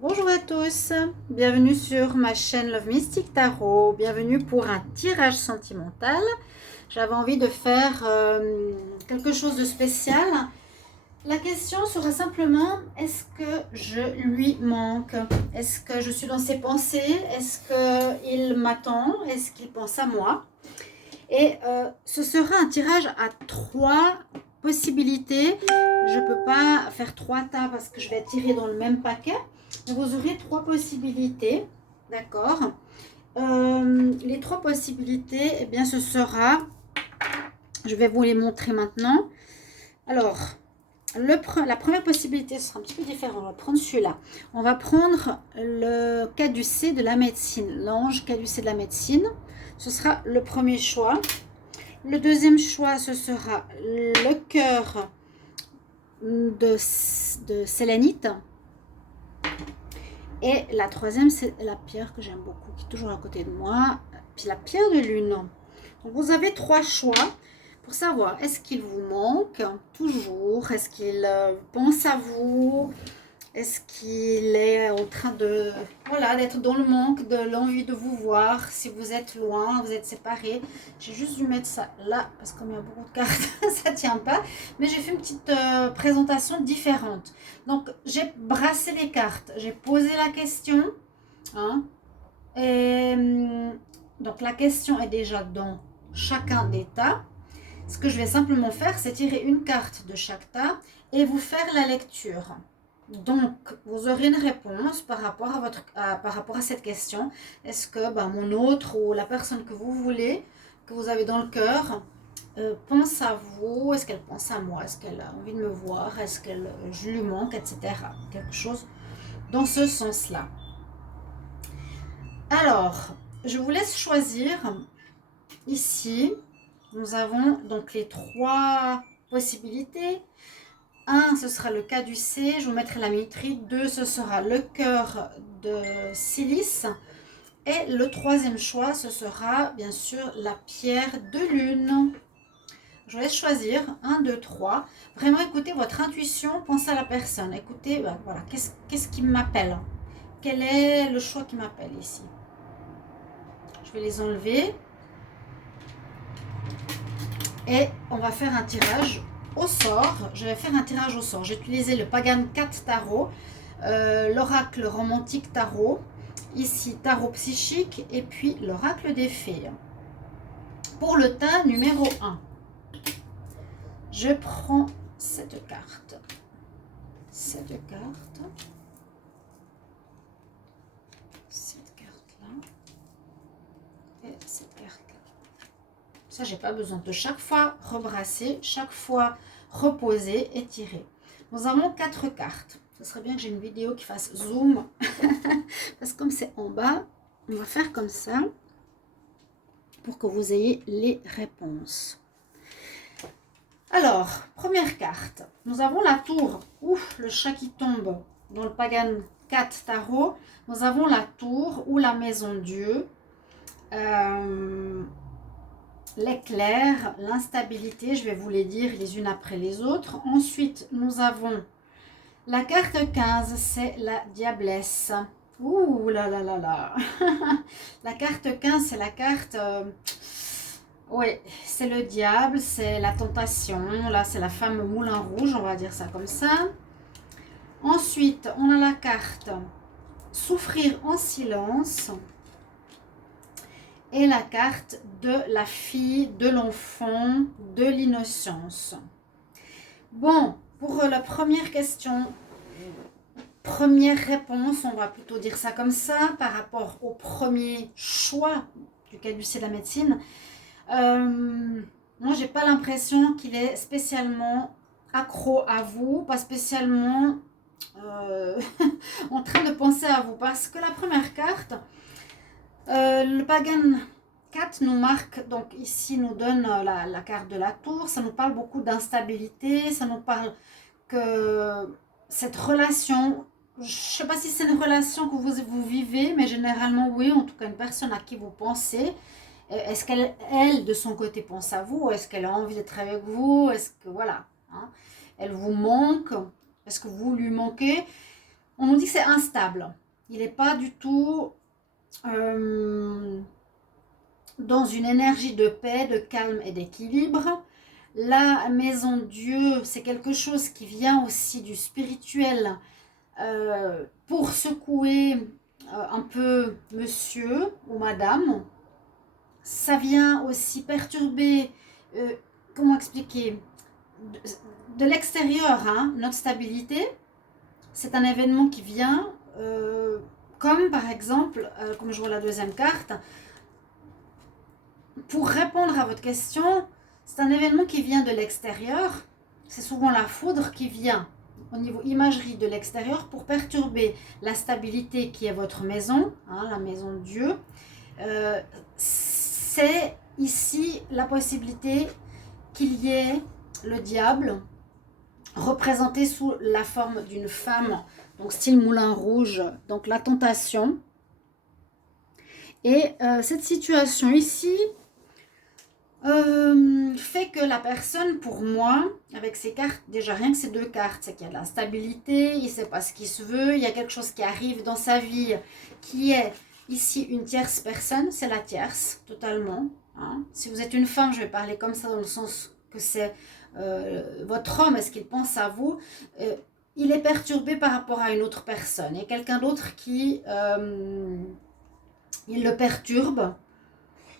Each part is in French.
Bonjour à tous, bienvenue sur ma chaîne Love Mystic Tarot, bienvenue pour un tirage sentimental. J'avais envie de faire quelque chose de spécial. La question sera simplement, est-ce que je lui manque? Est-ce que je suis dans ses pensées? Est-ce qu'il m'attend? Est-ce qu'il pense à moi? Et ce sera un tirage à trois possibilités. Je ne peux pas faire trois tas parce que je vais tirer dans le même paquet. Vous aurez trois possibilités, d'accord. Les trois possibilités, eh bien, ce sera, je vais vous les montrer maintenant. Alors, la première possibilité, ce sera un petit peu différent. On va prendre celui-là. On va prendre le caducée de la médecine, l'ange caducée de la médecine. Ce sera le premier choix. Le deuxième choix, ce sera le cœur de sélénite. Et la troisième, c'est la pierre que j'aime beaucoup, qui est toujours à côté de moi, puis la pierre de lune. Donc vous avez trois choix pour savoir, est-ce qu'il vous manque toujours? Est-ce qu'il pense à vous? Est-ce qu'il est en train de, voilà, d'être dans le manque, de l'envie de vous voir? Si vous êtes loin, vous êtes séparés. J'ai juste dû mettre ça là, parce que comme il y a beaucoup de cartes, ça ne tient pas. Mais j'ai fait une petite présentation différente. Donc, j'ai brassé les cartes. J'ai posé la question. Hein, et, donc, la question est déjà dans chacun des tas. Ce que je vais simplement faire, c'est tirer une carte de chaque tas et vous faire la lecture. Donc, vous aurez une réponse par rapport par rapport à cette question. Est-ce que mon autre ou la personne que vous voulez, que vous avez dans le cœur, pense à vous? Est-ce qu'elle pense à moi? Est-ce qu'elle a envie de me voir? Est-ce que je lui manque, etc. Quelque chose dans ce sens-là. Alors, je vous laisse choisir. Ici, nous avons donc les trois possibilités. 1, ce sera le caducée, je vous mettrai la mitrite. 2, ce sera le cœur de silice. Et le troisième choix, ce sera bien sûr la pierre de lune. Je vous laisse choisir 1, 2, 3. Vraiment écoutez votre intuition, pensez à la personne. Écoutez, voilà, qu'est-ce qui m'appelle? Quel est le choix qui m'appelle ici? Je vais les enlever. Et on va faire un tirage au sort. Je vais faire un tirage au sort. J'ai utilisé le Pagan 4 Tarot, l'Oracle Romantique Tarot, ici Tarot Psychique et puis l'Oracle des Fées. Pour le tas numéro 1, je prends cette carte, cette carte là et cette carte là. Ça, j'ai pas besoin de chaque fois rebrasser, chaque fois reposer et tirer. Nous avons 4 cartes. Ce serait bien que j'ai une vidéo qui fasse zoom. Parce que comme c'est en bas, on va faire comme ça pour que vous ayez les réponses. Alors, première carte. Nous avons la tour. Ouf, le chat qui tombe dans le Pagan 4 Tarot. Nous avons la tour ou la maison Dieu. L'éclair, l'instabilité, je vais vous les dire les unes après les autres. Ensuite, nous avons la carte 15, c'est la diablesse. Ouh là là là là. La carte 15, c'est la carte... oui, c'est le diable, c'est la tentation. Là, c'est la femme au moulin rouge, on va dire ça comme ça. Ensuite, on a la carte souffrir en silence. Et la carte de la fille, de l'enfant, de l'innocence. Bon, pour la première question, première réponse, on va plutôt dire ça comme ça, par rapport au premier choix du caducée de la médecine, moi, j'ai pas l'impression qu'il est spécialement accro à vous, pas spécialement en train de penser à vous, parce que la première carte, le Pagan 4 nous marque, donc ici nous donne la carte de la tour, ça nous parle beaucoup d'instabilité, ça nous parle que cette relation, je ne sais pas si c'est une relation que vous vivez, mais généralement oui, en tout cas une personne à qui vous pensez, est-ce qu'elle, elle, de son côté, pense à vous? Est-ce qu'elle a envie d'être avec vous? Est-ce que, voilà, hein, elle vous manque? Est-ce que vous lui manquez? On nous dit que c'est instable. Il n'est pas du tout dans une énergie de paix, de calme et d'équilibre. La maison Dieu, c'est quelque chose qui vient aussi du spirituel pour secouer un peu monsieur ou madame. Ça vient aussi perturber, comment expliquer, de l'extérieur, hein, notre stabilité. C'est un événement qui vient, comme par exemple, comme je vois la deuxième carte, pour répondre à votre question, c'est un événement qui vient de l'extérieur. C'est souvent la foudre qui vient au niveau imagerie de l'extérieur pour perturber la stabilité qui est votre maison, hein, la maison de Dieu. C'est ici la possibilité qu'il y ait le diable représenté sous la forme d'une femme, donc style moulin rouge, donc la tentation. Et cette situation ici fait que la personne, pour moi, avec ces cartes, déjà rien que ces deux cartes, c'est qu'il y a de la stabilité, il ne sait pas ce qu'il se veut, il y a quelque chose qui arrive dans sa vie qui est ici une tierce personne, c'est la tierce, totalement. Hein. Si vous êtes une femme, je vais parler comme ça dans le sens que c'est votre homme, est-ce qu'il pense à vous il est perturbé par rapport à une autre personne. Il y a quelqu'un d'autre qui il le perturbe.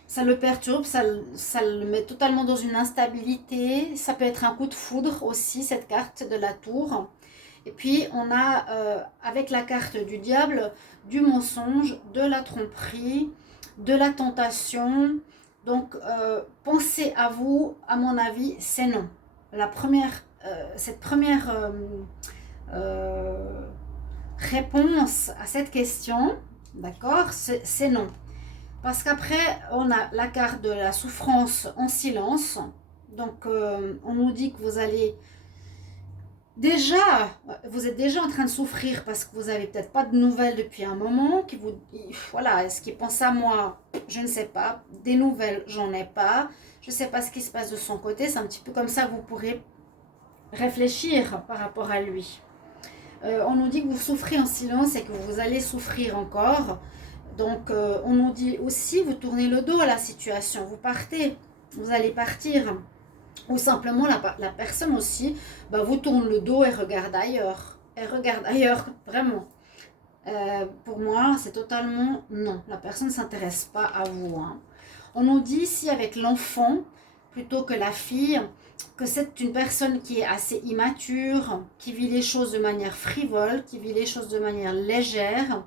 Ça le perturbe, ça le met totalement dans une instabilité. Ça peut être un coup de foudre aussi, cette carte de la tour. Et puis, on a, avec la carte du diable, du mensonge, de la tromperie, de la tentation. Donc, pensez à vous, à mon avis, c'est non. Cette première réponse à cette question, d'accord, c'est non. Parce qu'après, on a la carte de la souffrance en silence. Donc, on nous dit que vous allez vous êtes déjà en train de souffrir parce que vous n'avez peut-être pas de nouvelles depuis un moment. Voilà, est-ce qu'il pense à moi? Je ne sais pas. Des nouvelles, j'en ai pas. Je ne sais pas ce qui se passe de son côté. C'est un petit peu comme ça que vous pourrez réfléchir par rapport à lui. On nous dit que vous souffrez en silence et que vous allez souffrir encore. Donc, on nous dit aussi, vous tournez le dos à la situation, vous partez, vous allez partir. Ou simplement, la personne aussi vous tourne le dos et regarde ailleurs. Elle regarde ailleurs, vraiment. Pour moi, c'est totalement non. La personne ne s'intéresse pas à vous. Hein. On nous dit ici avec l'enfant, plutôt que la fille, que c'est une personne qui est assez immature, qui vit les choses de manière frivole, qui vit les choses de manière légère,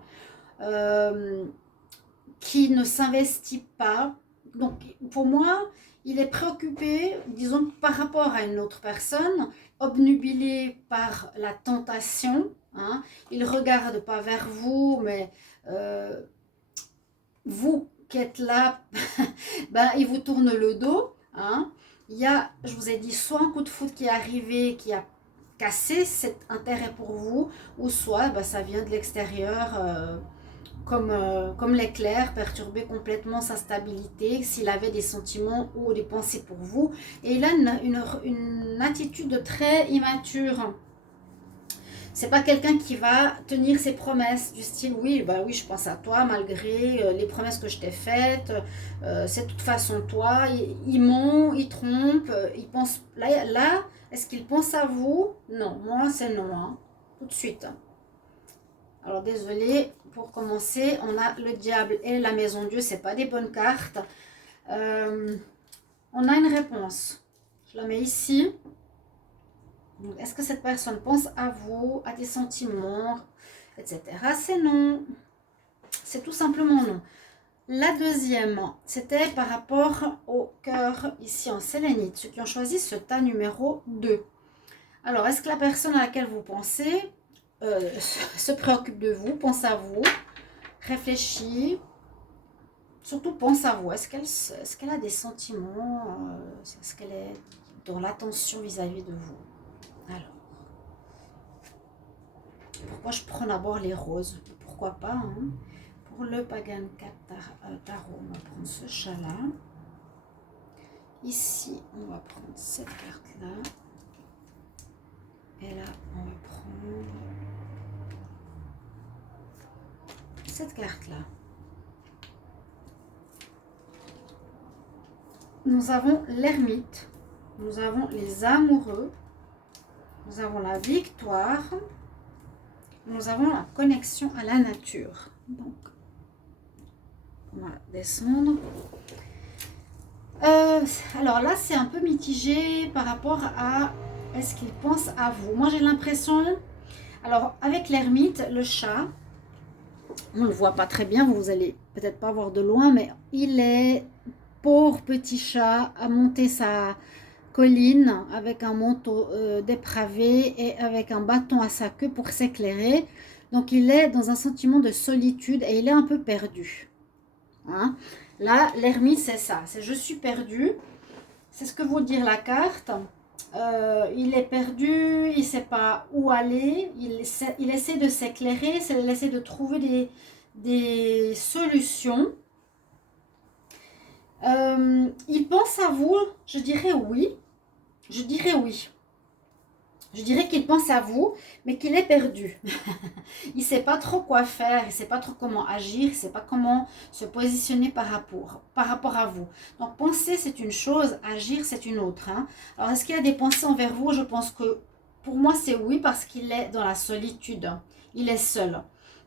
qui ne s'investit pas. Donc, pour moi, il est préoccupé, disons, par rapport à une autre personne, obnubilé par la tentation. Hein. Il ne regarde pas vers vous, mais vous qui êtes là, il vous tourne le dos. Hein. Il y a, je vous ai dit, soit un coup de foudre qui est arrivé, qui a cassé cet intérêt pour vous, ou soit ça vient de l'extérieur. Comme l'éclair, perturber complètement sa stabilité, s'il avait des sentiments ou des pensées pour vous. Et il a une attitude très immature. C'est pas quelqu'un qui va tenir ses promesses du style oui, oui, je pense à toi malgré les promesses que je t'ai faites. C'est de toute façon toi. Il ment, il trompe, il pense. Là, est-ce qu'il pense à vous? Non, moi c'est non, hein, tout de suite. Alors désolé, pour commencer, on a le diable et la maison Dieu, c'est pas des bonnes cartes. On a une réponse. Je la mets ici. Est-ce que cette personne pense à vous, à des sentiments, etc. C'est non. C'est tout simplement non. La deuxième, c'était par rapport au cœur ici en sélénite, ceux qui ont choisi ce tas numéro 2. Alors, est-ce que la personne à laquelle vous pensez se préoccupe de vous, pense à vous, réfléchit, surtout pense à vous. Est-ce qu'elle a des sentiments, est-ce qu'elle est dans l'attention vis-à-vis de vous? Alors, pourquoi je prends d'abord les roses? Pourquoi pas, hein? Pour le Pagan Tarot, on va prendre ce chat-là. Ici, on va prendre cette carte-là. Et là, on va prendre cette carte-là. Nous avons l'ermite, nous avons les amoureux, nous avons la victoire, nous avons la connexion à la nature. Donc, on va descendre. Alors là, c'est un peu mitigé par rapport à est-ce qu'il pense à vous. Moi, j'ai l'impression, alors avec l'ermite, le chat, on ne le voit pas très bien, vous allez peut-être pas voir de loin, mais il est pauvre petit chat à monter sa colline avec un manteau dépravé et avec un bâton à sa queue pour s'éclairer. Donc il est dans un sentiment de solitude et il est un peu perdu. Hein? Là, l'ermite, c'est ça, c'est je suis perdu. C'est ce que veut dire la carte. Il est perdu, il ne sait pas où aller, il essaie de s'éclairer, il essaie de trouver des solutions. Il pense à vous, je dirais oui. Je dirais oui. Je dirais qu'il pense à vous, mais qu'il est perdu. Il ne sait pas trop quoi faire, il ne sait pas trop comment agir, il ne sait pas comment se positionner par rapport à vous. Donc penser c'est une chose, agir c'est une autre. Hein. Alors est-ce qu'il y a des pensées envers vous? Je pense que pour moi c'est oui parce qu'il est dans la solitude. Il est seul.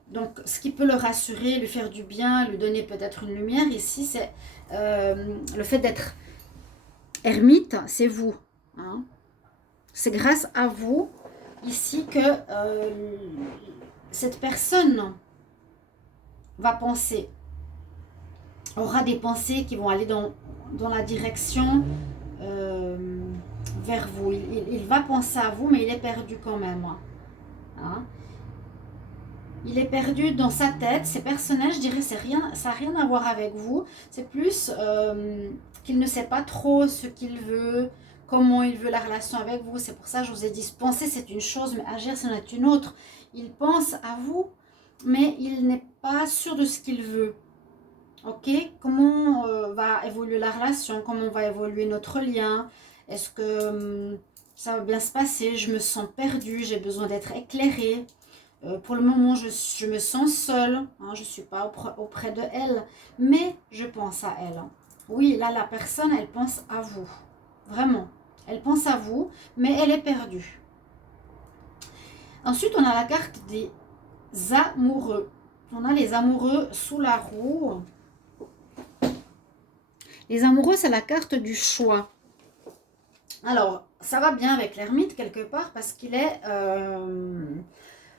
Donc ce qui peut le rassurer, lui faire du bien, lui donner peut-être une lumière ici, c'est le fait d'être ermite, c'est vous. Hein. C'est grâce à vous ici que cette personne va penser, aura des pensées qui vont aller dans la direction vers vous. Il va penser à vous, mais il est perdu quand même. Hein. Il est perdu dans sa tête, c'est personnel, je dirais, ça n'a rien à voir avec vous. C'est plus qu'il ne sait pas trop ce qu'il veut, comment il veut la relation avec vous. C'est pour ça que je vous ai dit, penser c'est une chose, mais agir c'en est une autre. Il pense à vous, mais il n'est pas sûr de ce qu'il veut. Ok, comment va évoluer la relation, comment va évoluer notre lien, est-ce que ça va bien se passer, je me sens perdue, j'ai besoin d'être éclairée. Pour le moment, je me sens seule, hein, je ne suis pas auprès de elle, mais je pense à elle. Oui, là, la personne, elle pense à vous. Vraiment, elle pense à vous, mais elle est perdue. Ensuite, on a la carte des amoureux. On a les amoureux sous la roue. Les amoureux, c'est la carte du choix. Alors, ça va bien avec l'ermite quelque part parce qu'il est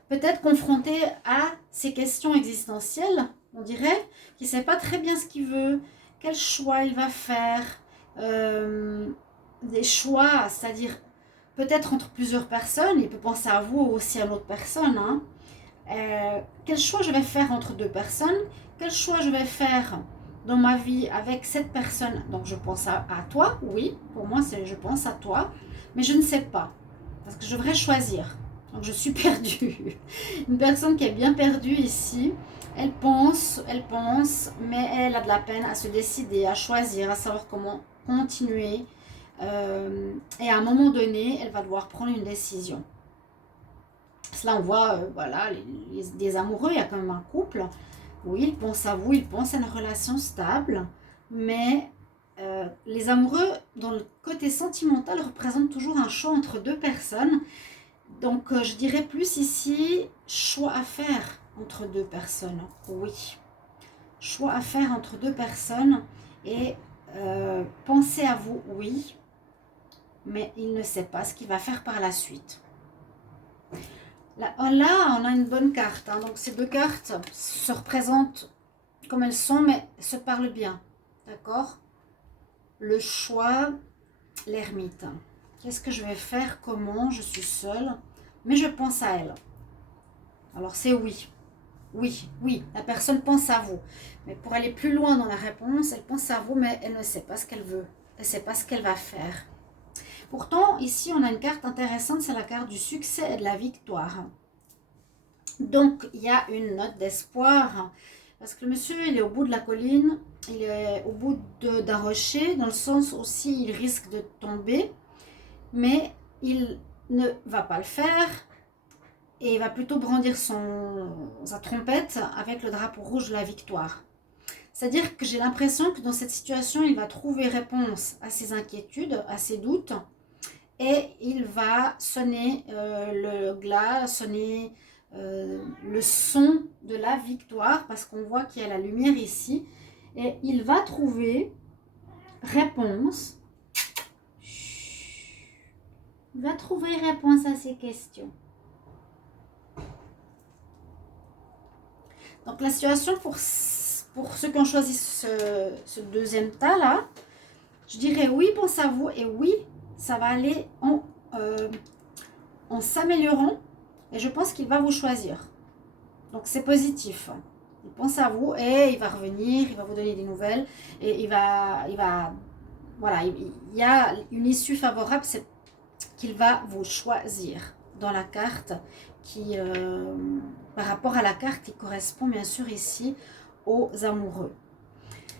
peut-être confronté à ces questions existentielles, on dirait, qu'il ne sait pas très bien ce qu'il veut, quel choix il va faire, des choix, c'est-à-dire peut-être entre plusieurs personnes, il peut penser à vous ou aussi à l'autre personne. Hein. Quel choix je vais faire entre deux personnes, quel choix je vais faire dans ma vie avec cette personne. Donc je pense à toi, oui, pour moi c'est je pense à toi, mais je ne sais pas, parce que je devrais choisir. Donc je suis perdue. Une personne qui est bien perdue ici, elle pense, mais elle a de la peine à se décider, à choisir, à savoir comment continuer. Et à un moment donné, elle va devoir prendre une décision. Là, on voit, voilà, des amoureux, il y a quand même un couple. Oui, ils pensent à vous, ils pensent à une relation stable, mais les amoureux, dans le côté sentimental, représentent toujours un choix entre deux personnes. Donc, je dirais plus ici, choix à faire entre deux personnes. Oui, choix à faire entre deux personnes et penser à vous, oui, mais il ne sait pas ce qu'il va faire par la suite. Là, on a une bonne carte. Hein. Donc, ces deux cartes se représentent comme elles sont, mais se parlent bien. D'accord? Le choix, l'ermite. Qu'est-ce que je vais faire? Comment? Je suis seule, mais je pense à elle. Alors, c'est oui. Oui, oui, la personne pense à vous. Mais pour aller plus loin dans la réponse, elle pense à vous, mais elle ne sait pas ce qu'elle veut. Elle ne sait pas ce qu'elle va faire. Pourtant, ici, on a une carte intéressante, c'est la carte du succès et de la victoire. Donc, il y a une note d'espoir. Parce que le monsieur, il est au bout de la colline, il est au bout d'un rocher, dans le sens aussi, il risque de tomber, mais il ne va pas le faire. et il va plutôt brandir sa trompette avec le drapeau rouge de la victoire. C'est-à-dire que j'ai l'impression que dans cette situation, il va trouver réponse à ses inquiétudes, à ses doutes, et il va sonner le glas, sonner le son de la victoire, parce qu'on voit qu'il y a la lumière ici, et il va trouver réponse. Il va trouver réponse à ces questions. Donc la situation pour ceux qui ont choisi ce deuxième tas là, je dirais oui, pense à vous, et oui, ça va aller en s'améliorant, et je pense qu'il va vous choisir. Donc c'est positif. Il pense à vous et il va revenir, il va vous donner des nouvelles, et voilà, il y a une issue favorable, c'est qu'il va vous choisir dans la carte qui, par rapport à la carte qui correspond bien sûr ici aux amoureux.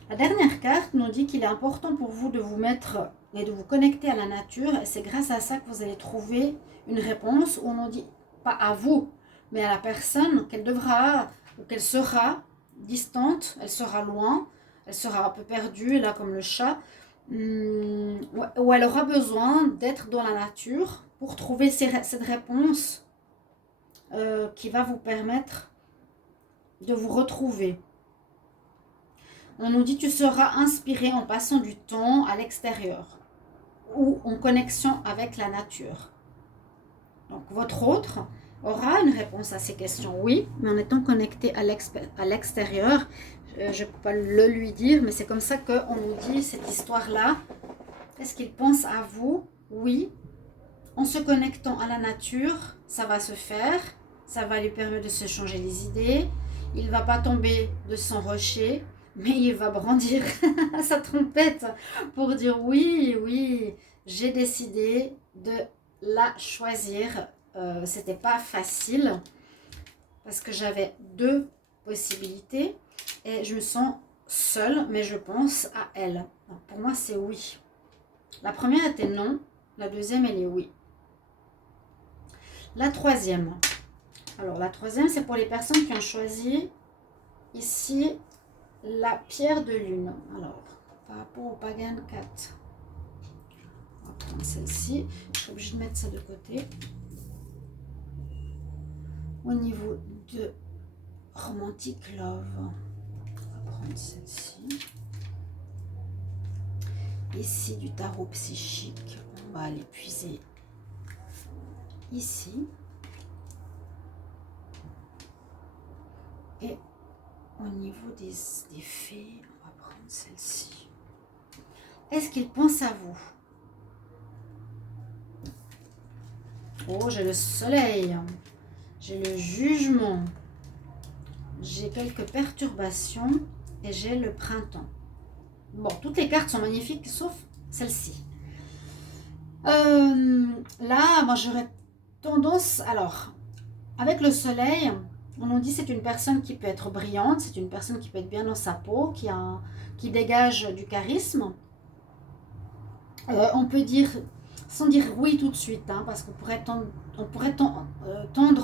La dernière carte nous dit qu'il est important pour vous de vous mettre et de vous connecter à la nature, et c'est grâce à ça que vous allez trouver une réponse où on nous dit pas à vous, mais à la personne qu'elle devra ou qu'elle sera distante, elle sera loin, elle sera un peu perdue, là comme le chat, où elle aura besoin d'être dans la nature pour trouver cette réponse qui va vous permettre de vous retrouver. On nous dit tu seras inspiré en passant du temps à l'extérieur ou en connexion avec la nature. Donc votre autre aura une réponse à ces questions, oui, mais en étant connecté à l'extérieur. Je ne peux pas le lui dire, mais c'est comme ça qu'on nous dit cette histoire-là. Est-ce qu'il pense à vous? Oui. En se connectant à la nature, ça va se faire. Ça va lui permettre de se changer les idées. Il ne va pas tomber de son rocher, mais il va brandir sa trompette pour dire oui, oui, j'ai décidé de la choisir. C'était pas facile parce que j'avais deux possibilités et je me sens seule, mais je pense à elle. Donc pour moi, c'est oui. La première était non, la deuxième, elle est oui. La troisième. Alors, la troisième, c'est pour les personnes qui ont choisi ici la pierre de lune. Alors, par rapport au Pagan 4. On va prendre celle-ci. Je suis obligée de mettre ça de côté. Au niveau de Romantic Love, on va prendre celle-ci. Ici, du tarot psychique, on va aller puiser ici. Et au niveau des fées, on va prendre celle-ci. Est-ce qu'il pense à vous? Oh, j'ai le soleil, j'ai le jugement, j'ai quelques perturbations et j'ai le printemps. Bon, toutes les cartes sont magnifiques sauf celle-ci. Là, moi j'aurais tendance, alors, avec le soleil, on nous dit c'est une personne qui peut être brillante, c'est une personne qui peut être bien dans sa peau, qui dégage du charisme. On peut dire, sans dire oui tout de suite, hein, parce qu'on pourrait tendre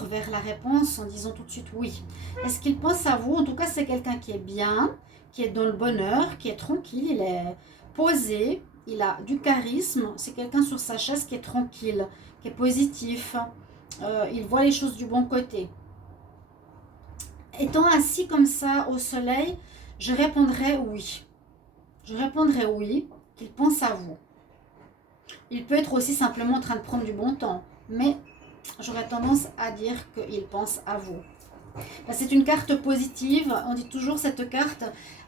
vers la réponse en disant tout de suite oui. Est-ce qu'il pense à vous? En tout cas, c'est quelqu'un qui est bien, qui est dans le bonheur, qui est tranquille, il est posé, il a du charisme, c'est quelqu'un sur sa chaise qui est tranquille, qui est positif, il voit les choses du bon côté. Étant assis comme ça au soleil, je répondrai oui. Je répondrai oui, qu'il pense à vous. Il peut être aussi simplement en train de prendre du bon temps, mais j'aurais tendance à dire qu'il pense à vous. C'est une carte positive, on dit toujours cette carte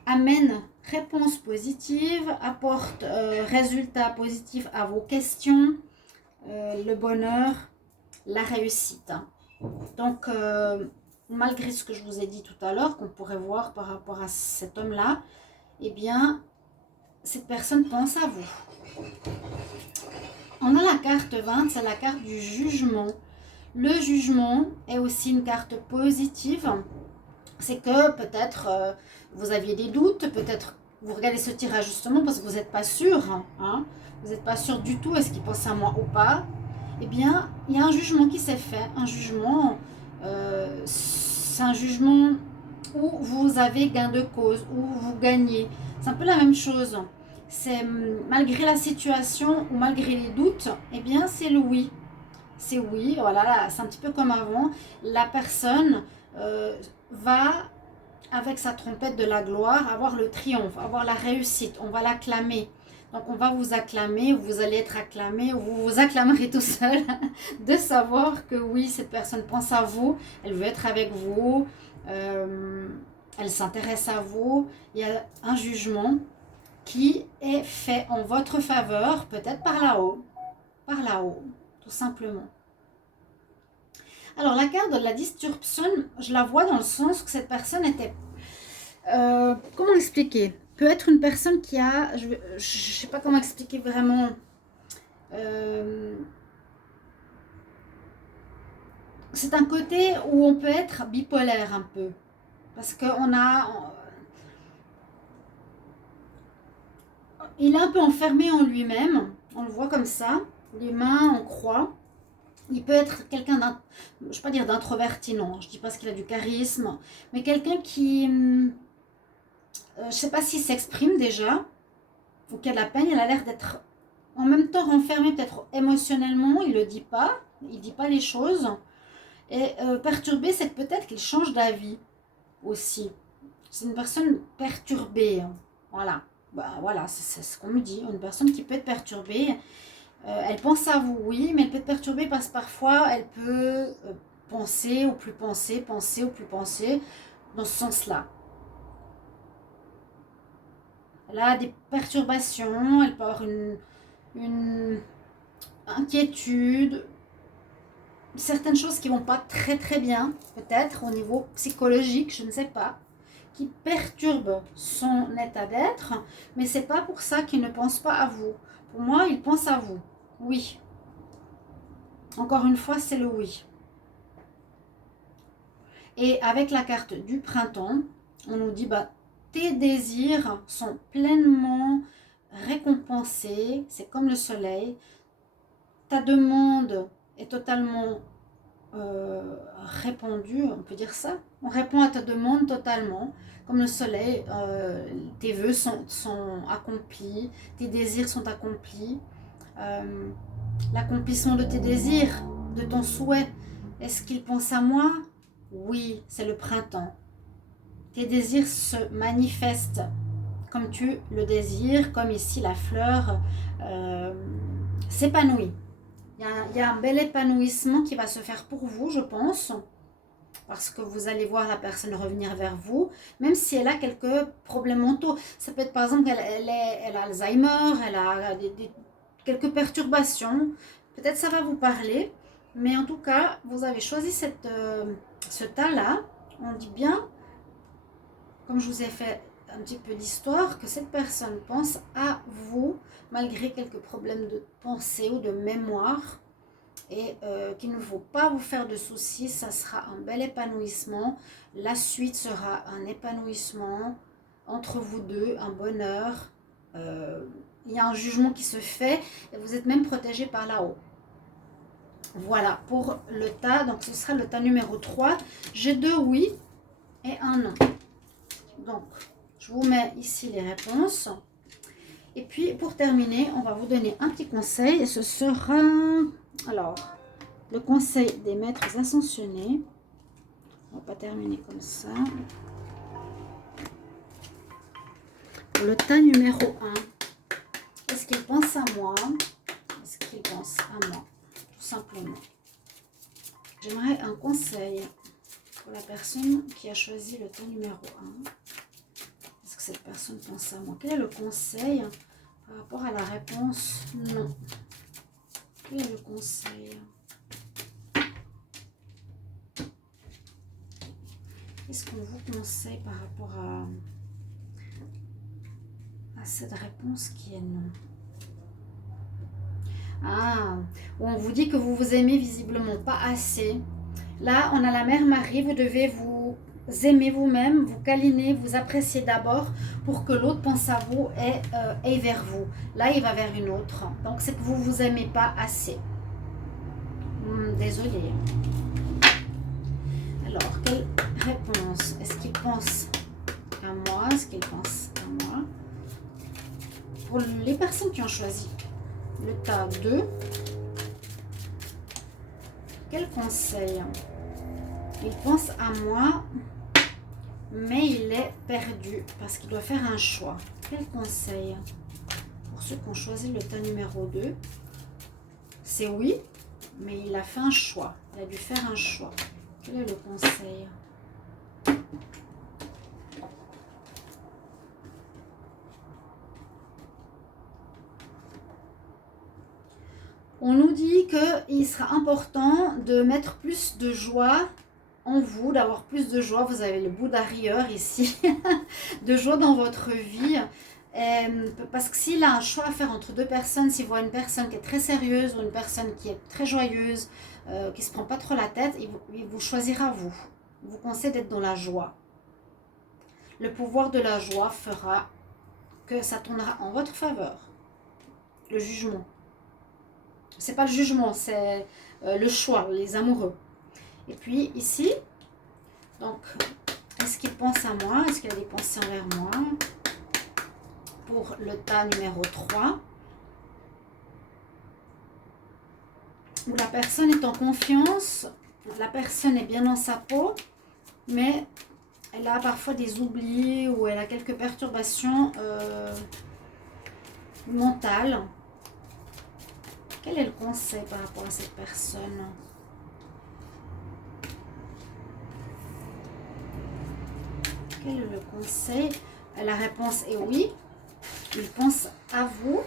amène réponse positive, apporte résultat positif à vos questions, le bonheur, la réussite. Donc, malgré ce que je vous ai dit tout à l'heure, qu'on pourrait voir par rapport à cet homme-là, eh bien, cette personne pense à vous. On a la carte 20, c'est la carte du jugement. Le jugement est aussi une carte positive. C'est que peut-être vous aviez des doutes, peut-être vous regardez ce tirage justement parce que vous n'êtes pas sûr. Hein, vous n'êtes pas sûr du tout, est-ce qu'il pense à moi ou pas? Eh bien, il y a un jugement qui s'est fait, un jugement c'est un jugement où vous avez gain de cause, où vous gagnez. C'est un peu la même chose. C'est malgré la situation ou malgré les doutes, eh bien c'est le oui. C'est oui, voilà, c'est un petit peu comme avant. La personne va, avec sa trompette de la gloire, avoir le triomphe, avoir la réussite. On va l'acclamer. Donc on va vous acclamer, vous allez être acclamé, ou vous vous acclamerez tout seul de savoir que oui, cette personne pense à vous, elle veut être avec vous, elle s'intéresse à vous. Il y a un jugement qui est fait en votre faveur, peut-être par là-haut, tout simplement. Alors la carte de la disruption, je la vois dans le sens que cette personne était... comment expliquer? Peut être une personne qui a... Je ne sais pas comment expliquer vraiment... c'est un côté où on peut être bipolaire un peu. Parce qu'on a... il est un peu enfermé en lui-même. On le voit comme ça. Les mains en croix. Il peut être quelqu'un d'un... je ne vais pas dire d'introverti, non. Je ne dis pas qu'il a du charisme. Mais quelqu'un qui... je ne sais pas s'il s'exprime déjà. Ou qu'il a de la peine. Il a l'air d'être en même temps renfermé peut-être émotionnellement. Il ne le dit pas. Il ne dit pas les choses. Et perturbé, c'est que peut-être qu'il change d'avis aussi. C'est une personne perturbée. Voilà. Bah, voilà, c'est ce qu'on me dit. Une personne qui peut être perturbée. Elle pense à vous, oui, mais elle peut être perturbée parce que parfois elle peut penser ou plus penser, penser ou plus penser, dans ce sens-là. Elle a des perturbations, elle peut avoir une inquiétude, certaines choses qui ne vont pas très très bien, peut-être au niveau psychologique, je ne sais pas, qui perturbent son état d'être, mais c'est pas pour ça qu'il ne pense pas à vous. Pour moi, il pense à vous. Oui. Encore une fois, c'est le oui. Et avec la carte du printemps, on nous dit, bah, tes désirs sont pleinement récompensés. C'est comme le soleil. Ta demande est totalement répondue, on peut dire ça. On répond à ta demande totalement. Comme le soleil, tes vœux sont accomplis, tes désirs sont accomplis. L'accomplissement de tes désirs, de ton souhait. Est-ce qu'il pense à moi? Oui, c'est le printemps. Tes désirs se manifestent comme tu le désires, comme ici la fleur s'épanouit. Il y a un bel épanouissement qui va se faire pour vous, je pense, parce que vous allez voir la personne revenir vers vous, même si elle a quelques problèmes mentaux. Ça peut être par exemple qu'elle a Alzheimer, elle a quelques perturbations. Peut-être ça va vous parler, mais en tout cas, vous avez choisi ce tas-là. On dit bien, comme je vous ai fait un petit peu d'histoire, que cette personne pense à vous, malgré quelques problèmes de pensée ou de mémoire, et qu'il ne faut pas vous faire de soucis, ça sera un bel épanouissement. La suite sera un épanouissement entre vous deux, un bonheur. Il y a un jugement qui se fait et vous êtes même protégé par là-haut. Voilà pour le tas, donc ce sera le tas numéro 3. J'ai 2 oui et un non. Donc, je vous mets ici les réponses. Et puis, pour terminer, on va vous donner un petit conseil. Et ce sera, alors, le conseil des maîtres ascensionnés. On ne va pas terminer comme ça. Pour le tas numéro 1. Est-ce qu'il pense à moi? Est-ce qu'il pense à moi? Tout simplement. J'aimerais un conseil pour la personne qui a choisi le tas numéro 1. Est-ce que cette personne pense à moi? Quel est le conseil par rapport à la réponse non? Quel est le conseil? Qu'est-ce qu'on vous conseille par rapport à cette réponse qui est non? Ah, on vous dit que vous vous aimez visiblement pas assez. Là, on a la mère Marie, vous devez vous aimer vous-même, vous câliner, vous apprécier d'abord pour que l'autre pense à vous et aille vers vous. Là, il va vers une autre. Donc, c'est que vous ne vous aimez pas assez. Désolée. Alors, quelle réponse? Est-ce qu'il pense à moi? Est-ce qu'il pense à moi? Pour les personnes qui ont choisi le tas 2, quel conseil? Il pense à moi, mais il est perdu parce qu'il doit faire un choix. Quel conseil pour ceux qui ont choisi le tas numéro 2? C'est oui, mais il a fait un choix. Il a dû faire un choix. Quel est le conseil? On nous dit qu'il sera important de mettre plus de joie en vous, d'avoir plus de joie. Vous avez le bout d'arrière ici, de joie dans votre vie. Parce que s'il a un choix à faire entre deux personnes, s'il voit une personne qui est très sérieuse ou une personne qui est très joyeuse, qui ne se prend pas trop la tête, il vous choisira vous. Il vous conseille d'être dans la joie. Le pouvoir de la joie fera que ça tournera en votre faveur. Le jugement. C'est pas le jugement, c'est le choix, les amoureux. Et puis ici, donc, est-ce qu'il pense à moi? Est-ce qu'il a des pensées envers moi? Pour le tas numéro 3, où la personne est en confiance, la personne est bien dans sa peau, mais elle a parfois des oublis ou elle a quelques perturbations mentales. Quel est le conseil par rapport à cette personne? Quel est le conseil? La réponse est oui. Il pense à vous,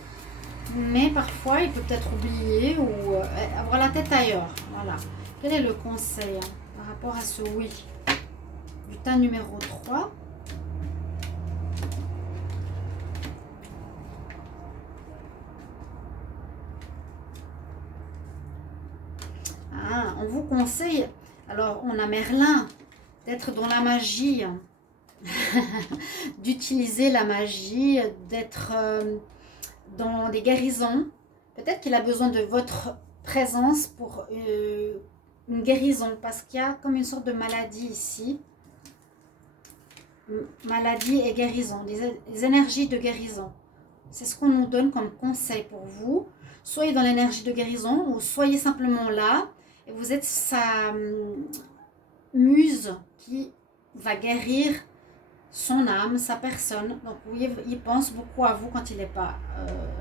mais parfois il peut peut-être oublier ou avoir la tête ailleurs. Voilà. Quel est le conseil par rapport à ce oui du tas numéro 3? Ah, on vous conseille, alors on a Merlin, d'être dans la magie, d'utiliser la magie, d'être dans des guérisons. Peut-être qu'il a besoin de votre présence pour une guérison, parce qu'il y a comme une sorte de maladie ici. Maladie et guérison, des énergies de guérison. C'est ce qu'on nous donne comme conseil pour vous. Soyez dans l'énergie de guérison ou soyez simplement là et vous êtes sa muse qui va guérir son âme, sa personne. Donc oui, il pense beaucoup à vous quand il n'est pas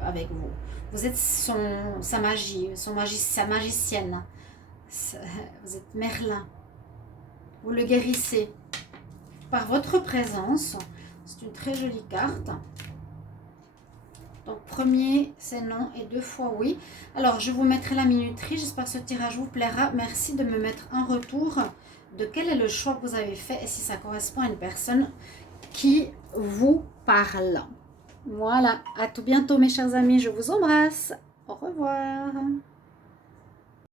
avec vous. Vous êtes sa magie, sa magicienne. Vous êtes Merlin. Vous le guérissez par votre présence. C'est une très jolie carte. Donc premier c'est non et 2 fois oui. Alors je vous mettrai la minuterie. J'espère que ce tirage vous plaira. Merci de me mettre un retour de quel est le choix que vous avez fait et si ça correspond à une personne qui vous parle. Voilà, à tout bientôt mes chers amis, je vous embrasse. Au revoir.